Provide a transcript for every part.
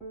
You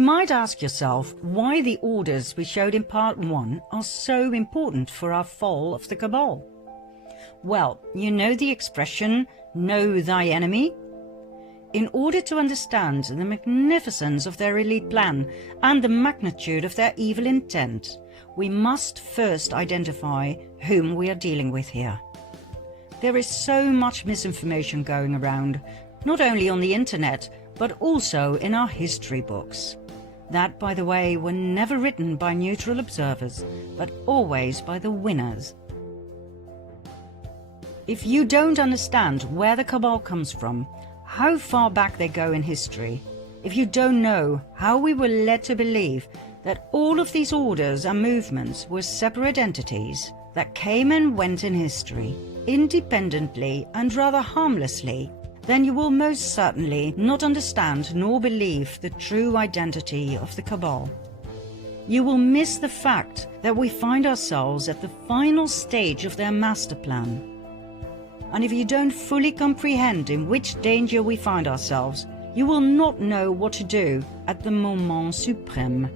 might ask yourself why the orders we showed in part 1 are so important for our fall of the Cabal. Well, you know the expression, know thy enemy? In order to understand the magnificence of their elite plan and the magnitude of their evil intent, we must first identify whom we are dealing with here. There is so much misinformation going around, not only on the internet, but also in our history books. That, by the way, were never written by neutral observers, but always by the winners. If you don't understand where the Cabal comes from, how far back they go in history, if you don't know how we were led to believe that all of these orders and movements were separate entities that came and went in history, independently and rather harmlessly, then you will most certainly not understand nor believe the true identity of the Cabal. You will miss the fact that we find ourselves at the final stage of their master plan. And if you don't fully comprehend in which danger we find ourselves, you will not know what to do at the moment suprême.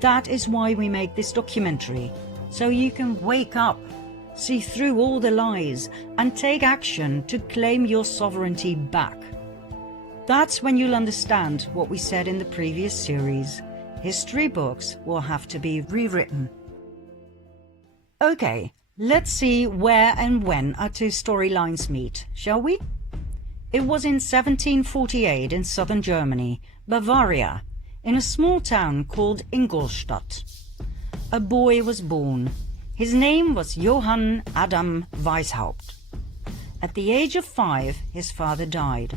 That is why we make this documentary, so you can wake up, see through all the lies, and take action to claim your sovereignty back. That's when you'll understand what we said in the previous series. History books will have to be rewritten. Okay, let's see where and when our two storylines meet, shall we? It was in 1748 in southern Germany, Bavaria, in a small town called Ingolstadt. A boy was born. His name was Johann Adam Weishaupt. At the age of 5, his father died.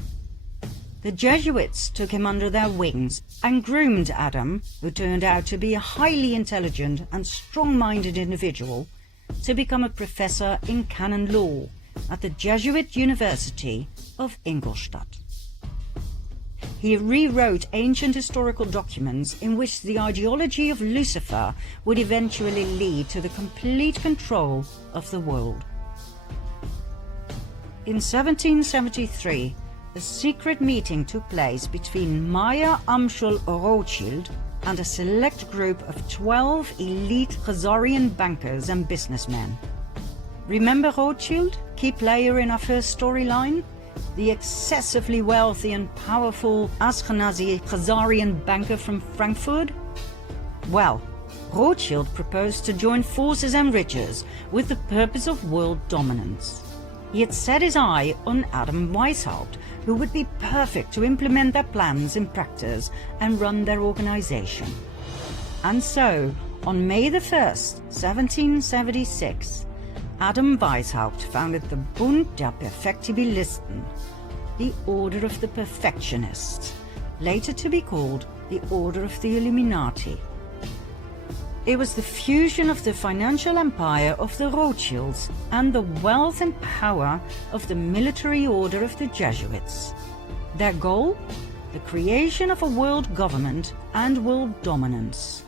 The Jesuits took him under their wings and groomed Adam, who turned out to be a highly intelligent and strong-minded individual, to become a professor in canon law at the Jesuit University of Ingolstadt. He rewrote ancient historical documents in which the ideology of Lucifer would eventually lead to the complete control of the world. In 1773, a secret meeting took place between Meyer Amschel Rothschild and a select group of 12 elite Khazarian bankers and businessmen. Remember Rothschild, key player in our first storyline? The excessively wealthy and powerful Ashkenazi Khazarian banker from Frankfurt? Well, Rothschild proposed to join forces and riches with the purpose of world dominance. He had set his eye on Adam Weishaupt, who would be perfect to implement their plans in practice and run their organization. And so, on May the 1st, 1776, Adam Weishaupt founded the Bund der Perfektibilisten, the Order of the Perfectionists, later to be called the Order of the Illuminati. It was the fusion of the financial empire of the Rothschilds and the wealth and power of the military order of the Jesuits. Their goal? The creation of a world government and world dominance.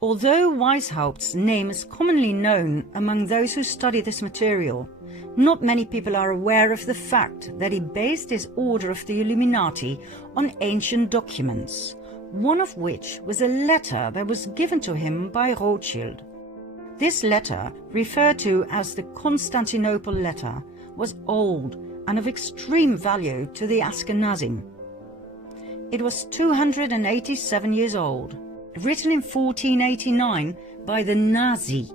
Although Weishaupt's name is commonly known among those who study this material, not many people are aware of the fact that he based his Order of the Illuminati on ancient documents, one of which was a letter that was given to him by Rothschild. This letter, referred to as the Constantinople letter, was old and of extreme value to the Ashkenazim. It was 287 years old, written in 1489 by the Nazi,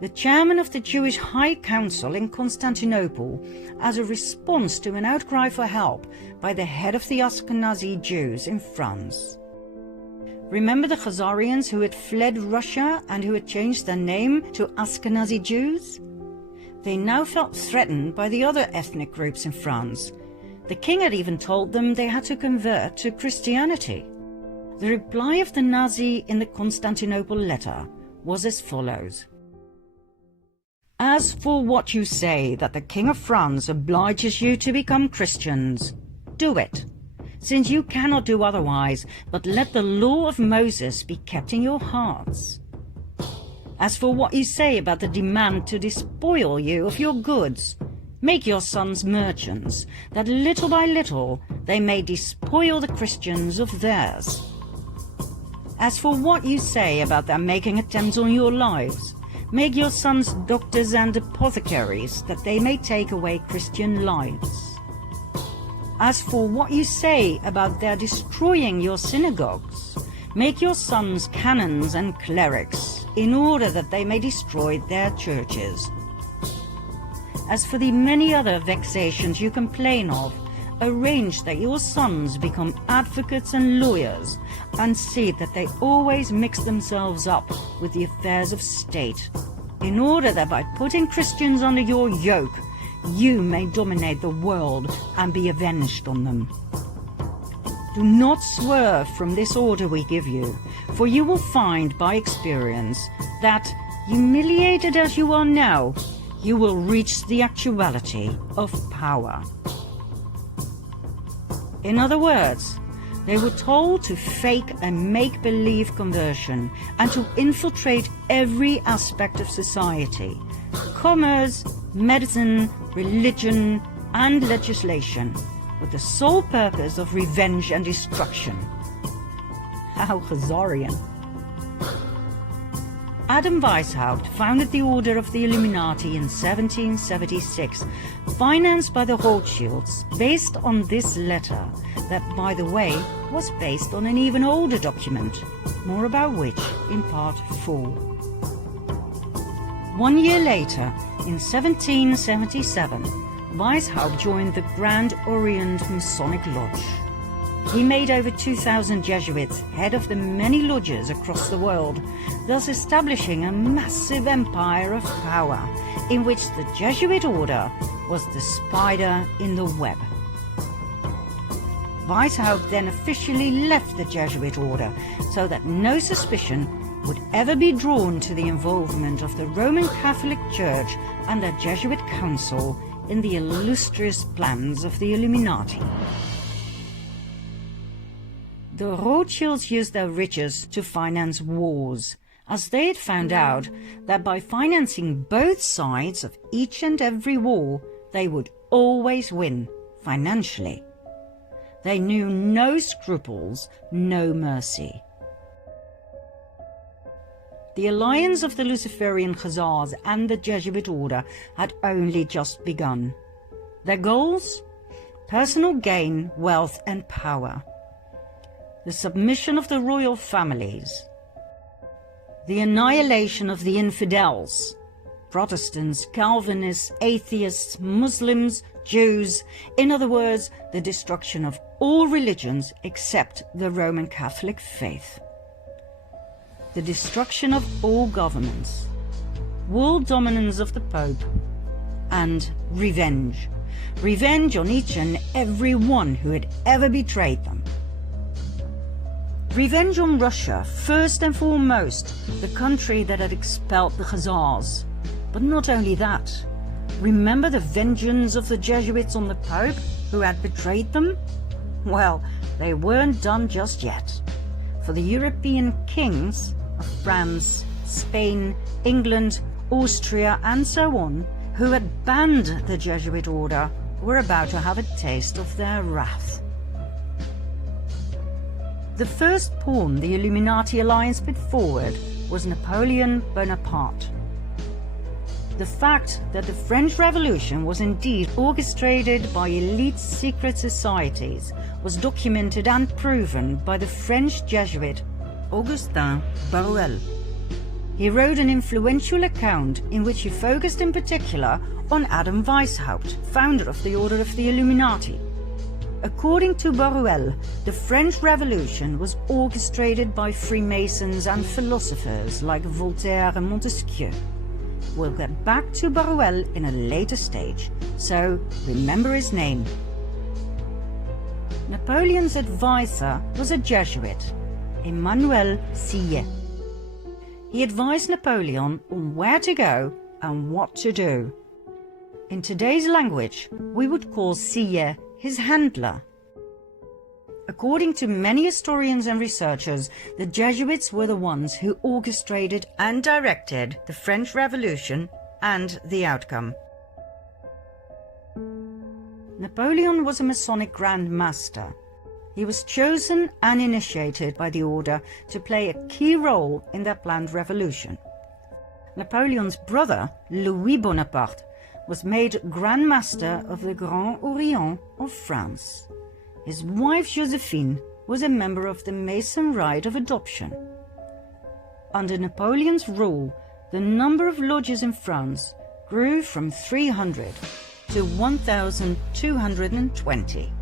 the chairman of the Jewish High Council in Constantinople, as a response to an outcry for help by the head of the Ashkenazi Jews in France. Remember the Khazarians who had fled Russia and who had changed their name to Ashkenazi Jews? They now felt threatened by the other ethnic groups in France. The king had even told them they had to convert to Christianity. The reply of the Nazi in the Constantinople letter was as follows. As for what you say that the King of France obliges you to become Christians, do it. since you cannot do otherwise but let the law of Moses be kept in your hearts. As for what you say about the demand to despoil you of your goods, make your sons merchants, that little by little they may despoil the Christians of theirs. As for what you say about their making attempts on your lives, make your sons doctors and apothecaries, that they may take away Christian lives. As for what you say about their destroying your synagogues, make your sons canons and clerics, in order that they may destroy their churches. As for the many other vexations you complain of, arrange that your sons become advocates and lawyers, and see that they always mix themselves up with the affairs of state, in order that by putting Christians under your yoke, you may dominate the world and be avenged on them. Do not swerve from this order we give you, for you will find by experience that, humiliated as you are now, you will reach the actuality of power. In other words, they were told to fake a make-believe conversion and to infiltrate every aspect of society: commerce, medicine, religion, and legislation, with the sole purpose of revenge and destruction. How Khazarian. Adam Weishaupt founded the Order of the Illuminati in 1776, financed by the Rothschilds, based on this letter, that, by the way, was based on an even older document, more about which in part 4. 1 year later, in 1777, Weishaupt joined the Grand Orient Masonic Lodge. He made over 2,000 Jesuits head of the many lodges across the world, thus establishing a massive empire of power, in which the Jesuit order was the spider in the web. Weishaupt then officially left the Jesuit order, so that no suspicion would ever be drawn to the involvement of the Roman Catholic Church and the Jesuit Council in the illustrious plans of the Illuminati. The Rothschilds used their riches to finance wars, as they had found out that by financing both sides of each and every war, they would always win financially. They knew no scruples, no mercy. The alliance of the Luciferian Khazars and the Jesuit order had only just begun. Their goals? Personal gain, wealth and power. The submission of the royal families. The annihilation of the infidels. Protestants, Calvinists, atheists, Muslims, Jews, in other words, the destruction of all religions except the Roman Catholic faith. The destruction of all governments, world dominance of the Pope, and revenge. Revenge on each and every one who had ever betrayed them. Revenge on Russia, first and foremost, the country that had expelled the Khazars. But not only that. Remember the vengeance of the Jesuits on the Pope, who had betrayed them? Well, they weren't done just yet. For the European kings of France, Spain, England, Austria, and so on, who had banned the Jesuit order, were about to have a taste of their wrath. The first pawn the Illuminati alliance put forward was Napoleon Bonaparte. The fact that the French Revolution was indeed orchestrated by elite secret societies was documented and proven by the French Jesuit Augustin Baruel. He wrote an influential account in which he focused in particular on Adam Weishaupt, founder of the Order of the Illuminati. According to Baruel, the French Revolution was orchestrated by Freemasons and philosophers like Voltaire and Montesquieu. We'll get back to Baruel in a later stage, so remember his name. Napoleon's advisor was a Jesuit, Emmanuel Sillet. He advised Napoleon on where to go and what to do. In today's language, we would call Sillet his handler. According to many historians and researchers, the Jesuits were the ones who orchestrated and directed the French Revolution and the outcome. Napoleon was a Masonic Grand Master. He was chosen and initiated by the order to play a key role in their planned revolution. Napoleon's brother, Louis Bonaparte, was made Grand Master of the Grand Orient of France. His wife Josephine was a member of the Mason Rite of Adoption. Under Napoleon's rule, the number of lodges in France grew from 300 to 1,220.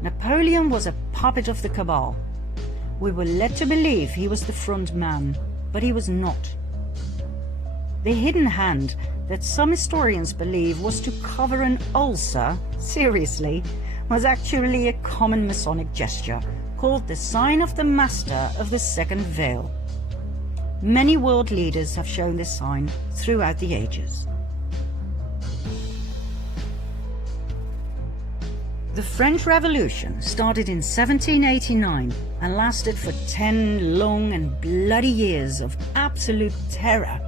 Napoleon was a puppet of the Cabal. We were led to believe he was the front man, but he was not. The hidden hand that some historians believe was to cover an ulcer, seriously, was actually a common Masonic gesture called the Sign of the Master of the Second Veil. Many world leaders have shown this sign throughout the ages. The French Revolution started in 1789 and lasted for 10 long and bloody years of absolute terror.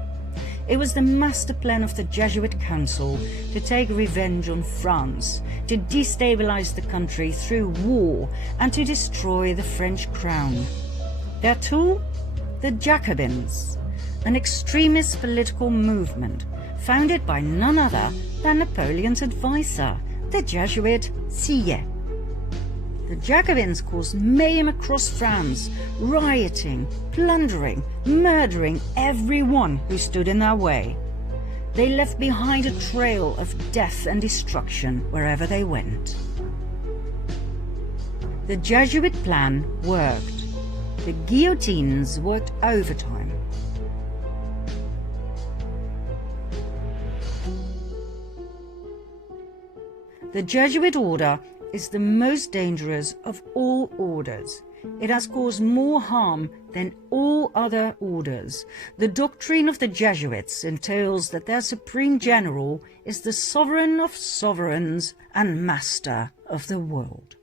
It was the master plan of the Jesuit Council to take revenge on France, to destabilize the country through war, and to destroy the French crown. Their tool? The Jacobins, an extremist political movement founded by none other than Napoleon's advisor, the Jesuit Sieyes. The Jacobins caused mayhem across France, rioting, plundering, murdering everyone who stood in their way. They left behind a trail of death and destruction wherever they went. The Jesuit plan worked. The guillotines worked overtime. The Jesuit order is the most dangerous of all orders. It has caused more harm than all other orders. The doctrine of the Jesuits entails that their supreme general is the sovereign of sovereigns and master of the world.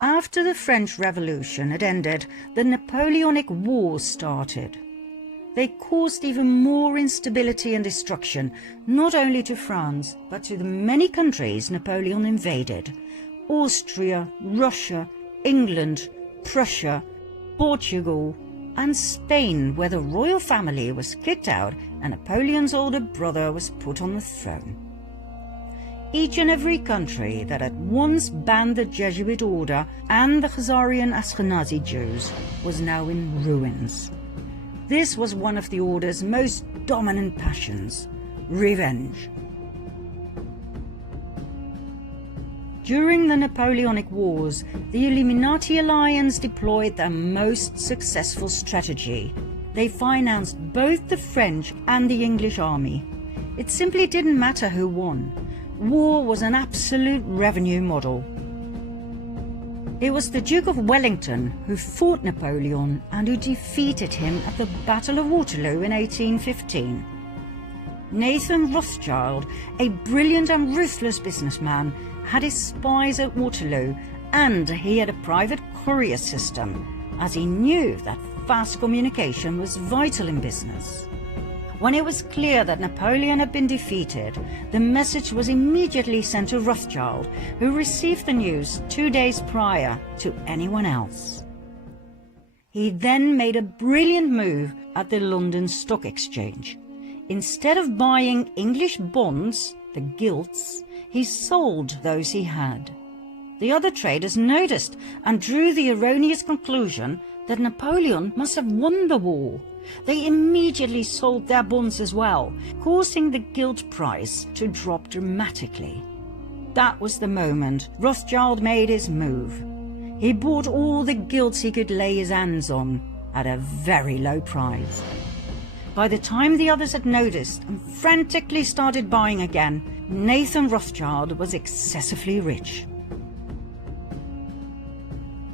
After the French Revolution had ended, the Napoleonic Wars started. They caused even more instability and destruction, not only to France, but to the many countries Napoleon invaded: Austria, Russia, England, Prussia, Portugal, and Spain, where the royal family was kicked out and Napoleon's older brother was put on the throne. Each and every country that had once banned the Jesuit order and the Khazarian Ashkenazi Jews was now in ruins. This was one of the order's most dominant passions: revenge. During the Napoleonic Wars, the Illuminati alliance deployed their most successful strategy. They financed both the French and the English army. It simply didn't matter who won. War was an absolute revenue model. It was the Duke of Wellington who fought Napoleon and who defeated him at the Battle of Waterloo in 1815. Nathan Rothschild, a brilliant and ruthless businessman, had his spies at Waterloo, and he had a private courier system, as he knew that fast communication was vital in business. When it was clear that Napoleon had been defeated, the message was immediately sent to Rothschild, who received the news 2 days prior to anyone else. He then made a brilliant move at the London Stock Exchange. Instead of buying English bonds, the gilts, he sold those he had. The other traders noticed and drew the erroneous conclusion that Napoleon must have won the war. They immediately sold their bonds as well, causing the gilt price to drop dramatically. That was the moment Rothschild made his move. He bought all the gilts he could lay his hands on at a very low price. By the time the others had noticed and frantically started buying again, Nathan Rothschild was excessively rich.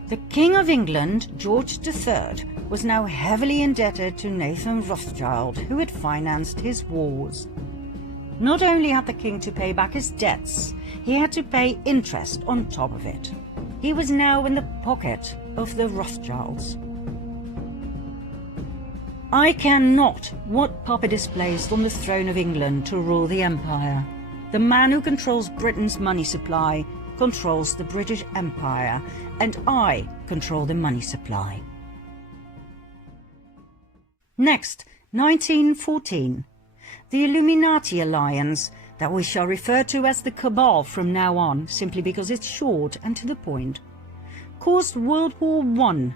The King of England, George III, was now heavily indebted to Nathan Rothschild, who had financed his wars. Not only had the king to pay back his debts, he had to pay interest on top of it. He was now in the pocket of the Rothschilds. I care not what puppet is placed on the throne of England to rule the empire. The man who controls Britain's money supply controls the British Empire, and I control the money supply. Next, 1914. The Illuminati alliance, that we shall refer to as the Cabal from now on, simply because it's short and to the point, caused World War I,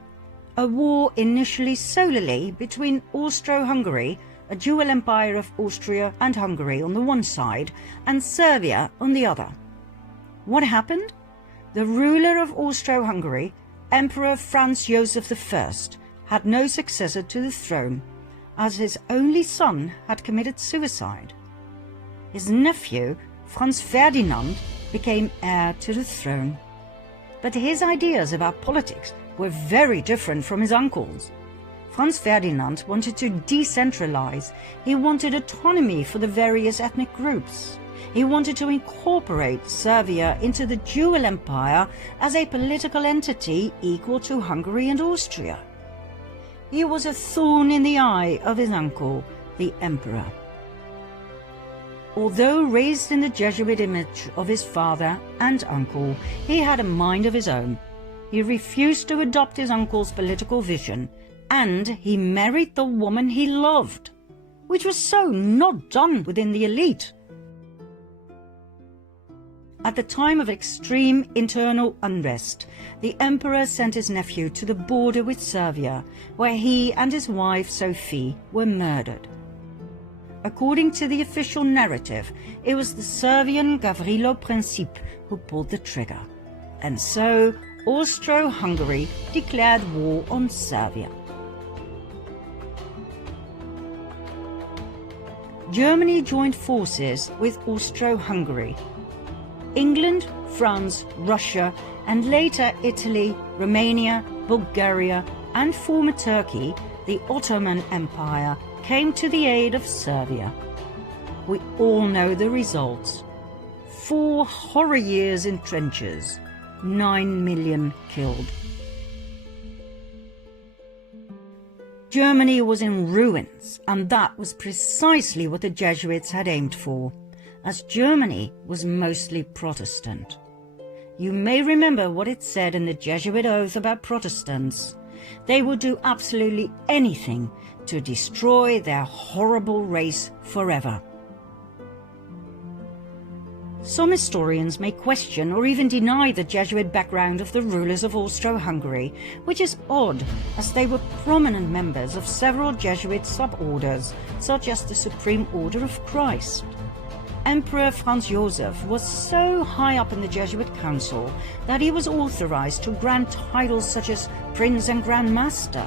a war initially solely between Austro-Hungary, a dual empire of Austria and Hungary on the one side, and Serbia on the other. What happened? The ruler of Austro-Hungary, Emperor Franz Joseph I, had no successor to the throne, as his only son had committed suicide. His nephew, Franz Ferdinand, became heir to the throne. But his ideas about politics were very different from his uncle's. Franz Ferdinand wanted to decentralize. He wanted autonomy for the various ethnic groups. He wanted to incorporate Serbia into the dual empire as a political entity equal to Hungary and Austria. He was a thorn in the eye of his uncle, the emperor. Although raised in the Jesuit image of his father and uncle, he had a mind of his own. He refused to adopt his uncle's political vision, and he married the woman he loved, which was so not done within the elite. At the time of extreme internal unrest, the emperor sent his nephew to the border with Serbia, where he and his wife Sophie were murdered. According to the official narrative, it was the Serbian Gavrilo Princip who pulled the trigger. And so Austro-Hungary declared war on Serbia. Germany joined forces with Austro-Hungary. England, France, Russia, and later Italy, Romania, Bulgaria, and former Turkey, the Ottoman Empire, came to the aid of Serbia. We all know the results. 4 horror years in trenches, 9 million killed. Germany was in ruins, and that was precisely what the Jesuits had aimed for, as Germany was mostly Protestant. You may remember what it said in the Jesuit oath about Protestants. They would do absolutely anything to destroy their horrible race forever. Some historians may question or even deny the Jesuit background of the rulers of Austro-Hungary, which is odd, as they were prominent members of several Jesuit suborders, such as the Supreme Order of Christ. Emperor Franz Joseph was so high up in the Jesuit council that he was authorized to grant titles such as Prince and Grand Master.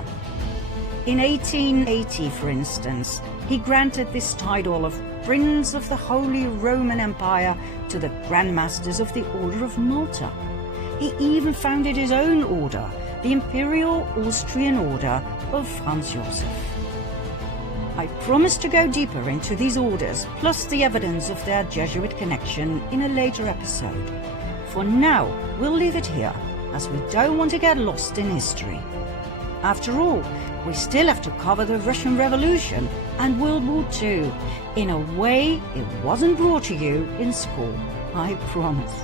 In 1880, for instance, he granted this title of Prince of the Holy Roman Empire to the Grand Masters of the Order of Malta. He even founded his own order, the Imperial Austrian Order of Franz Joseph. I promise to go deeper into these orders, plus the evidence of their Jesuit connection, in a later episode. For now, we'll leave it here, as we don't want to get lost in history. After all, we still have to cover the Russian Revolution and World War II in a way it wasn't brought to you in school, I promise.